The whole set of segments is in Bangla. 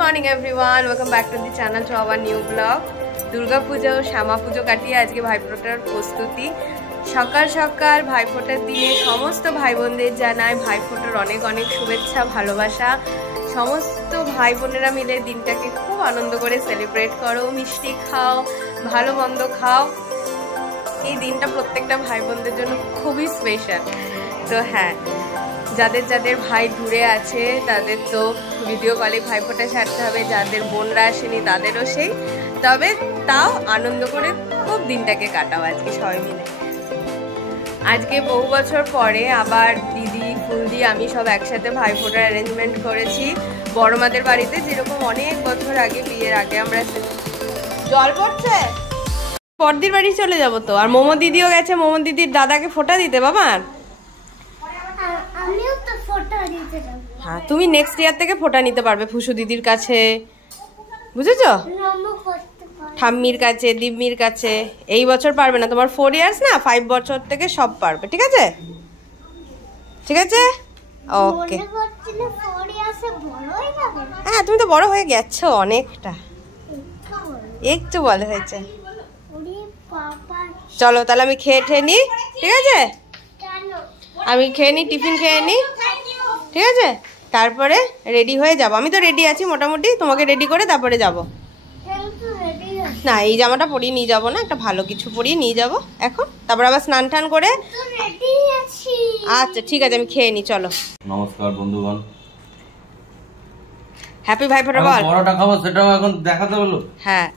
Morning everyone, welcome back to the channel to our new blog. Durga পুজো, শ্যামা পুজো কাটিয়ে আজকে ভাইফোঁটার প্রস্তুতি। সকাল সকাল ভাইফোঁটার দিনে সমস্ত ভাই বোনদের জানাই ভাইফোঁটার অনেক অনেক শুভেচ্ছা, ভালোবাসা। সমস্ত ভাই বোনেরা মিলে দিনটাকে খুব আনন্দ করে সেলিব্রেট করো, মিষ্টি খাও, ভালো মন্দ খাও। এই দিনটা প্রত্যেকটা ভাই বোনদের জন্য খুবই স্পেশাল। তো হ্যাঁ, যাদের যাদের ভাই দূরে আছে তাদের তো ভিডিও কলে ভাইফোঁটা ছাড়তে হবে, যাদের বোনরা আসেনি তাদেরও সেই। তবে তাও আনন্দ করে খুব দিনটাকে কাটাও আজকে সবাই মিলে। আজকে বহু বছর পরে আবার দিদি, ফুলদি, আমি সব একসাথে ভাইফোঁটার অ্যারেঞ্জমেন্ট করেছি বড়মাদের বাড়িতে, যেরকম অনেক বছর আগে বিয়ের আগে আমরা। জল পড়ছে, পরদির বাড়ি চলে যাবো তো। আর মোমো দিদিও গেছে, মোমো দিদির দাদাকে ফোঁটা দিতে। বাবা হ্যাঁ, তুমি নেক্সট ইয়ার থেকে ফোঁটা নিতে পারবে ফুসু দিদির কাছে, বুঝেছো? ঠাম্মির কাছে, দিম্মির কাছে। এই বছর পারবে না, তোমার 4 ইয়ার্স না, 5 বছর থেকে সব পারবে। ঠিক আছে, ঠিক আছে, ওকে। হ্যাঁ, তুমি তো বড় হয়ে গেছো অনেকটা, একটু বড় হয়েছে। চলো তাহলে আমি খেয়ে ঠেয়ে নিই, ঠিক আছে? আমি খেয়ে নিই, টিফিন খেয়ে নিই, ঠিক আছে? তারপরে রেডি হয়ে যাব। আমি তো রেডি আছি মোটামুটি, তোমাকে রেডি করে তারপরে যাব। না, এই জামাটা পরিয়ে নিয়ে যাবো না, একটা ভালো কিছু পরিয়ে নিয়ে যাব এখন। তারপর আবার স্নান টান করে। আচ্ছা ঠিক আছে, আমি খেয়ে নিই, চলো। নমস্কার বন্ধুগণ, হ্যাপি ভাইফোঁটা বল। পরোটা খাবো সেটাও এখন দেখাতে বলো। হ্যাঁ,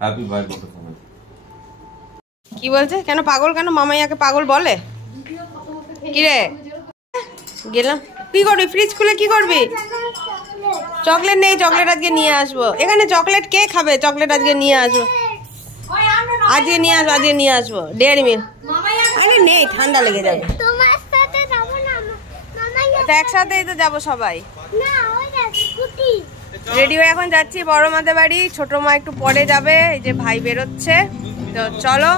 হ্যাপি ভাইফোঁটা সবাই। কি বলছে? কেন পাগল? কেন মামাইয়াকে পাগল বলে? কি রে গেলাম, কি করবি? ফ্রিজ খুলে কি করবি? চকলেট নেই, চকলেট আজকে নিয়ে আসবো। এখানে চকলেট কে খাবে? চকলেট আজকে নিয়ে আসবো, আজকে নিয়ে আসবো, আজকে নিয়ে আসবো। ডেয়ারি মিল্ক আরে নেই, ঠান্ডা লেগে যাবে। একসাথেই তো যাবো সবাই। রেডি হয়ে এখন যাচ্ছি বড়মাদের বাড়ি। ছোট মা একটু পরে যাবে, এই যে ভাই বেরোচ্ছে। তো চলো।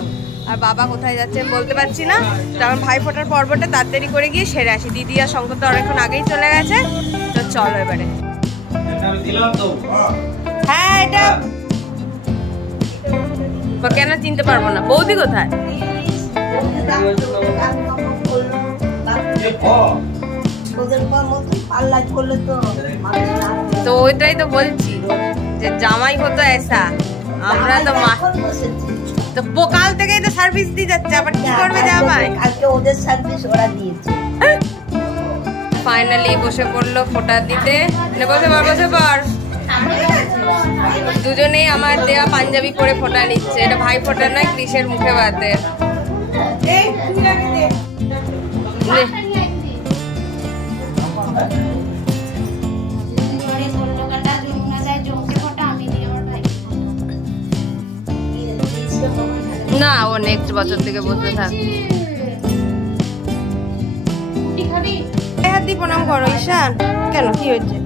আর বাবা কোথায় যাচ্ছে বলতে পারছি না। তখন ভাইফোঁটার পর্বটা তাড়াতাড়ি করে গিয়ে সেরে আসি। দিদি আর শঙ্কর তো অনেকক্ষণ আগেই চলে গেছে। তো চলো এবারে। হ্যাঁ, এটা কেন চিনতে পারবো না? বৌদি কোথায়? তো ওইটাই তো বলছি যে জামাই হতো এসা, আমরা তো মা তো কাল থেকেই তো সার্ভিস দিয়ে যাচ্ছে। আবার কি করবে জামাই? কালকে ওদের সার্ভিস ওরা দিয়েছে। ফাইনালি বসে পড়লো ফোঁটা দিতে। বসে পড়, বসে পড়। দুজনেই আমার দেয়া পাঞ্জাবি পরে ফোঁটা নিচ্ছে। এটা ভাই ফোঁটা নয়, কৃষের মুখে বাতে। না, ও নেক্সট বছর থেকে বসে থাক। পায়ে হাত দিয়ে প্রণাম করো ঈশান। কেন, কি হচ্ছে?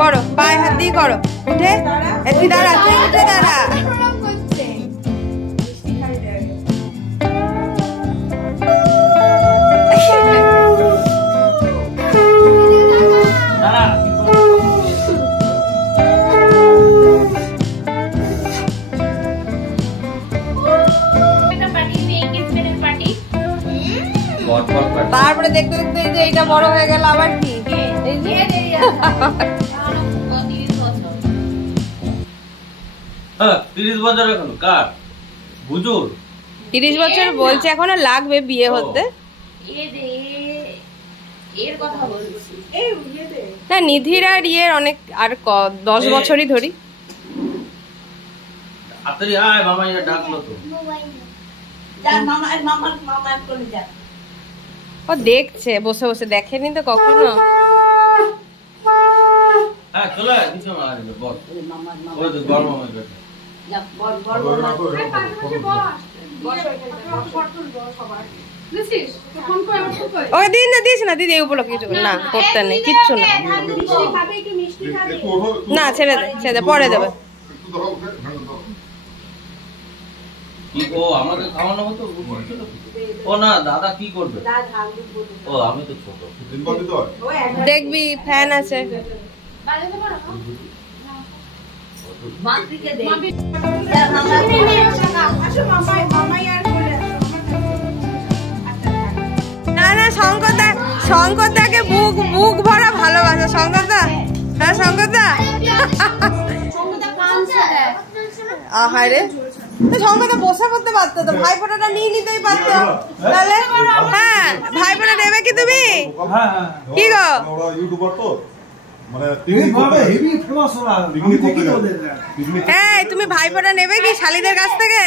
করো, পায়ে হাত দিয়ে করো। উঠে তুই দাঁড়া, তুই উঠে দাঁড়া। তারপরে দেখতে দেখতে যে এইটা বড় হয়ে গেল। আবার কি 30 বছর এখন কার হুজুর? 30 বছর বলছে, এখনো লাগবে বিয়ে হতে। না, নিধির আর ইয়ের অনেক, আর 10 বছরই ধরি। ও দেখছে বসে বসে, দেখেনি তো কখনো। ওকে দিন না, দিস না দিদি, এই উপলক্ষে কিছু না, করতে নেই কিচ্ছু না। না, ছেড়ে দে, ছেড়ে দে, পরে দেবে। ও আমাকে খাওয়ানো হতো। ও না, দাদা কি করবে? ও আমি তো ছোট। দেখবি ফ্যান আছে। না না শঙ্করদাকে বুক ভরা ভালোবাসা। শঙ্করদা, হ্যাঁ শঙ্করদা। আহারে শঙ্করদা বসে পড়তে পারতো তো, ভাইফোঁটাটা নিয়ে নিতেই পারতো। তাহলে হ্যাঁ ভাইফোঁটা নেবে কি তুমি? কি গো এই তুমি ভাইফোঁটা নেবে কি শালিদের কাছ থেকে?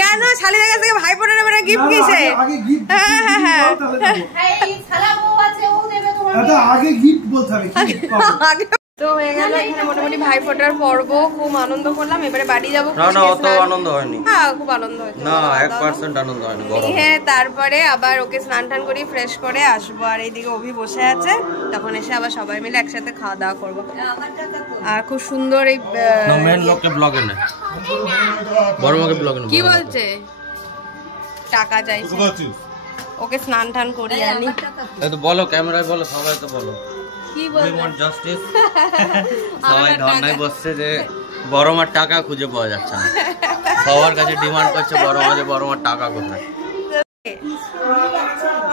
কেন শালিদের কাছ থেকে ভাইফোঁটা নেবে না? গিফট কিসে? হ্যাঁ হ্যাঁ হ্যাঁ তো হয়ে গেল এখানে মোটামুটি ভাইফোঁটার পর্ব। খুব আনন্দ করলাম। এবারে বাড়ি যাবো। না অত আনন্দ হয়নি। হ্যাঁ খুব আনন্দ হয়েছে না 1% আনন্দ হয়নি। হ্যাঁ তারপরে আবার ওকে স্নান টান করি, ফ্রেশ করে আসবো। আর এইদিকে অভি বসে আছে, তখন এসে আবার সবাই মিলে একসাথে খাওয়া দাওয়া করবো। আর খুব সুন্দর এই মেন লোককে ব্লগে না, বড় মাকে ব্লগে না। কি বলছে? টাকা চাইছে। ওকে স্নান টান করি আনি। এই তো বলো, ক্যামেরায় বলো, সবাই তো বলো। কি উই বলবো? Want justice. সবাই ধর্নায় বসছে যে বড় মার টাকা খুঁজে পাওয়া যাচ্ছে না। সবার কাছে ডিমান্ড করছে বড় মার টাকা কোথায়।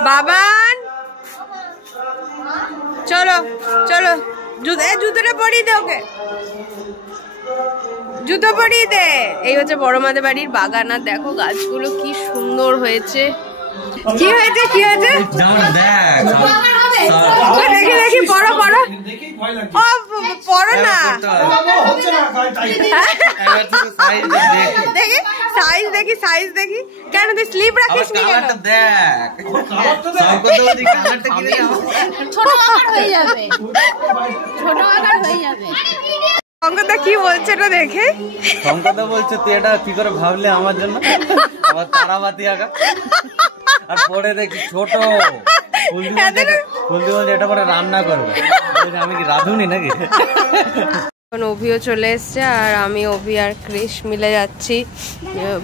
বাবান চলো চলো, জুতোটা পরিয়ে দে ওকে, জুতো পরিয়ে দে। এই হচ্ছে বড় মাদের বাড়ির বাগান। আর দেখো গাছগুলো কি সুন্দর হয়েছে। কি হয়েছে কি হয়েছে দেখি দেখি, পড়ো পড়ো। ও পড়ো না, দেখি সাইজ দেখি, সাইজ দেখি। কেন তুই স্লিপ রাখিস নি? ছোট আকার হয়ে যাবে, ছোট আকার হয়ে যাবে। শঙ্করদা কি বলছে এটা দেখে? শঙ্করদা বলছে তুই এটা কি করে ভাবলে আমার জন্য, আমার তারাবাতি আঁকা। আর পরে দেখি ছোট ফুলদি বলছে এটা পরে রান্না করবে। আমি কি রাঁধুনি নাকি? এখন অভিও চলে এসছে, আর আমি অভি আর ক্রিশ মিলে যাচ্ছি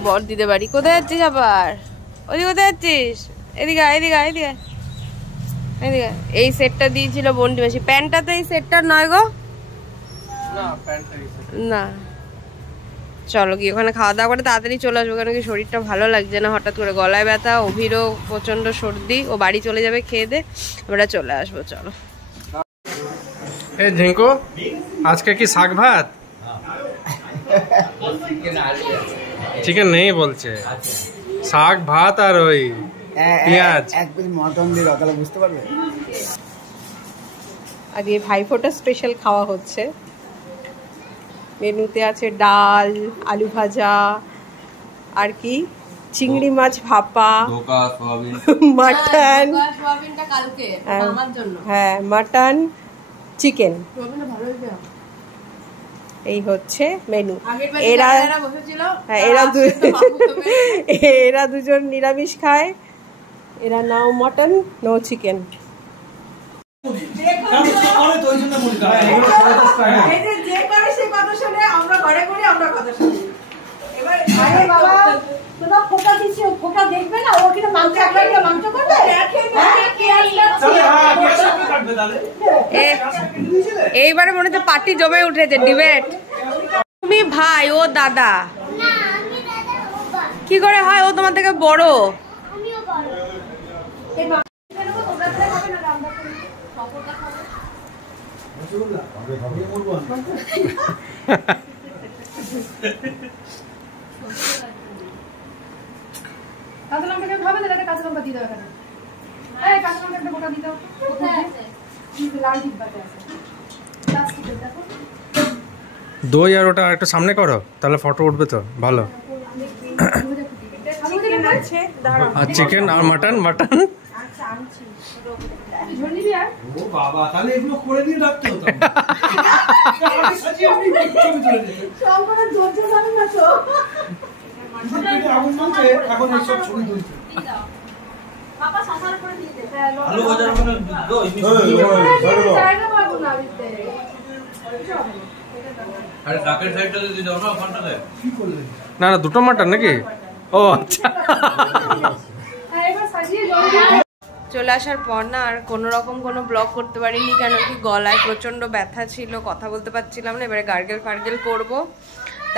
বড়দিদের বাড়ি। কোথায় যাচ্ছিস আবার? ওদিকে কোথায় যাচ্ছিস? এদিকে এদিকে এদিকে এদিকে। এই সেটটা দিয়েছিল বন্টি মাসি। প্যান্টটা তো এই সেটটার নয় গো। না চলো গিয়ে ওখানে খাওয়া দাওয়া করে তাড়াতাড়ি চলে আসবো, কেন কি শরীরটা ভালো লাগছে না, হঠাৎ করে গলায় ব্যথা, অভিরও প্রচন্ড সর্দি। ও বাড়ি চলে যাবে খেয়ে দে, আমরা চলে আসবো। চলো। এ ঝিঙ্কু, আজকে কি শাক ভাত? চিকেন নেই বলছে, শাক ভাত আর ওই পেঁয়াজ। এক পিস মটন দিয়ে তাহলে বুঝতে পারবে। আজকে ভাইফোঁটা স্পেশাল খাওয়া হচ্ছে। মেনুতে আছে ডাল, আলু ভাজা, আর কি চিংড়ি মাছ ভাপা, মাটন, হ্যাঁ মাটন, চিকেন। এই হচ্ছে মেনু। এরা দুজন নিরামিষ খায়। এরা নাও মটন, নো চিকেন। এইবারে মনে হচ্ছে পার্টি জমে উঠেছে, ডিবেট। তুমি ভাই, ও দাদা। কি করে হয়? ও তোমার থেকে বড়। দই আর ওটা একটু সামনে করো, তাহলে ফটো উঠবে তো ভালো। আর চিকেন আর মাটন। মাটন বাবা, তাহলে এগুলো করে দিয়ে রাখতে হতো। এখন এইসব ছবি তুলছে। না না, দুটো মাটন নাকি? ও আচ্ছা। চলে আসার পর না আর কোনো রকম কোনো ব্লগ করতে পারিনি, কেন কি গলায় প্রচণ্ড ব্যথা ছিল, কথা বলতে পারছিলাম না। এবারে গার্গেল ফার্গেল করবো,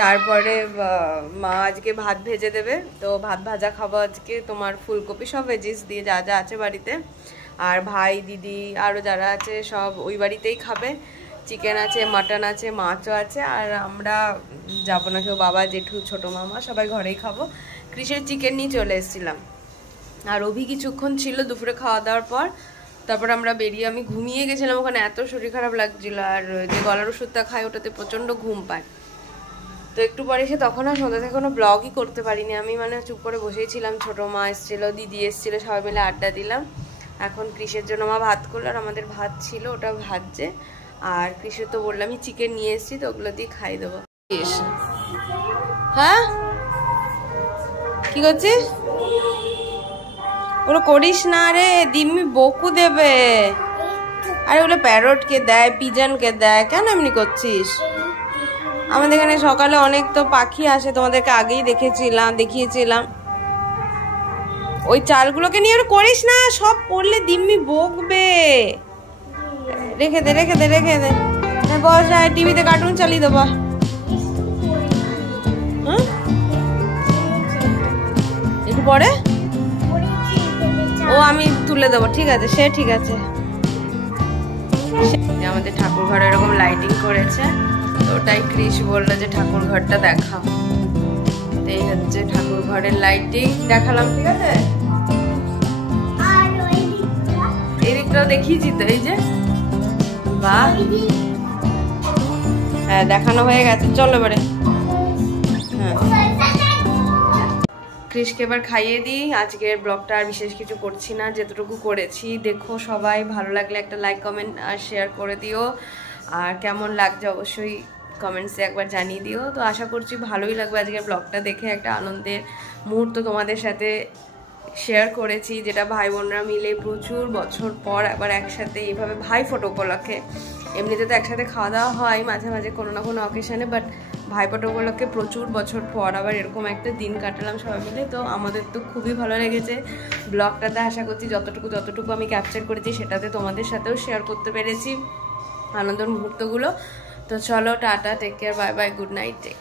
তারপরে মা আজকে ভাত ভেজে দেবে, তো ভাত ভাজা খাবো আজকে, তোমার ফুলকপি সব ভেজিস দিয়ে যা যা আছে বাড়িতে। আর ভাই দিদি আরও যারা আছে সব ওই বাড়িতেই খাবে। চিকেন আছে, মাটন আছে, মাছও আছে। আর আমরা যাবো না কেউ, বাবা জেঠু ছোটো মামা সবাই ঘরেই খাবো। কৃষের চিকেন নিয়ে চলে এসেছিলাম। আর অভি কিছুক্ষণ ছিল দুপুরে খাওয়া দাওয়ার পর, তারপর আমরা বেরিয়ে আমি ঘুমিয়ে গেছিলাম ওখানে, এত শরীর খারাপ লাগছিল। আর যে গলার ওষুধটা খাই ওটাতে প্রচণ্ড ঘুম পায়। তো একটু পরে এসে তখন আর সন্ধ্যা থেকে কোনো ব্লগই করতে পারিনি আমি, মানে চুপ করে বসেই ছিলাম। ছোটো মা এসেছিলো, দিদি এসেছিলো, সবাই মিলে আড্ডা দিলাম। এখন কৃষের জন্য মা ভাত করলো, আর আমাদের ভাত ছিল ওটা ভাজছে। আর কৃষের তো বললামই চিকেন নিয়ে এসেছি, তো ওগুলো দিয়ে খাই দেবো। হ্যাঁ কি করছিস? ওগুলো করিস না রে, দিম্মি বকু দেবে। আরে ওগুলো প্যারটকে দেয়, পিজনকে দেয়, কেন এমনি করছিস? আমাদের এখানে সকালে অনেক তো পাখি আসে, তোমাদেরকে আগেই দেখিয়েছিলাম। ওই চালগুলোকে নিয়ে করিস না, সব করলে দিম্মি বকবে। রেখে দে বস, টিভিতে কার্টুন চালিয়ে দেবো। হ্যাঁ একটু পরে ও আমি তুলে দেবো, ঠিক আছে, সে ঠিক আছে। আমাদের ঠাকুর ঘরে এরকম লাইটিং করেছে, তো ওটাই ক্রিস বললো যে ঠাকুর ঘরটা দেখাও। এই হচ্ছে ঠাকুর ঘরের লাইটিং, দেখালাম, ঠিক আছে। এই দিকটাও দেখিয়েছি তো, এই যে বাহ, হ্যাঁ দেখানো হয়ে গেছে। চলো এবারে ক্রিসকে এবার খাইয়ে দিই। আজকের ব্লগটা আর বিশেষ কিছু করছি না, যেতটুকু করেছি দেখো। সবাই ভালো লাগলে একটা লাইক কমেন্ট আর শেয়ার করে দিও, আর কেমন লাগছে অবশ্যই কমেন্টসে একবার জানিয়ে দিও। তো আশা করছি ভালোই লাগবে আজকের ব্লগটা দেখে। একটা আনন্দের মুহূর্ত তোমাদের সাথে শেয়ার করেছি, যেটা ভাই বোনরা মিলে প্রচুর বছর পর আবার একসাথে এইভাবে ভাই ফোটো উপলক্ষে। এমনিতে তো একসাথে খাওয়া দাওয়া হয় মাঝে মাঝে কোনো না কোনো অকেশনে, বাট ভাইফোঁটা উপলক্ষে প্রচুর বছর পর আবার এরকম একটা দিন কাটালাম সবাই মিলে। তো আমাদের তো খুবই ভালো লেগেছে। ব্লগটাতে আশা করছি যতটুকু আমি ক্যাপচার করেছি সেটাতে তোমাদের সাথেও শেয়ার করতে পেরেছি আনন্দের মুহূর্তগুলো। তো চলো tata, take care, bye bye, good night, take.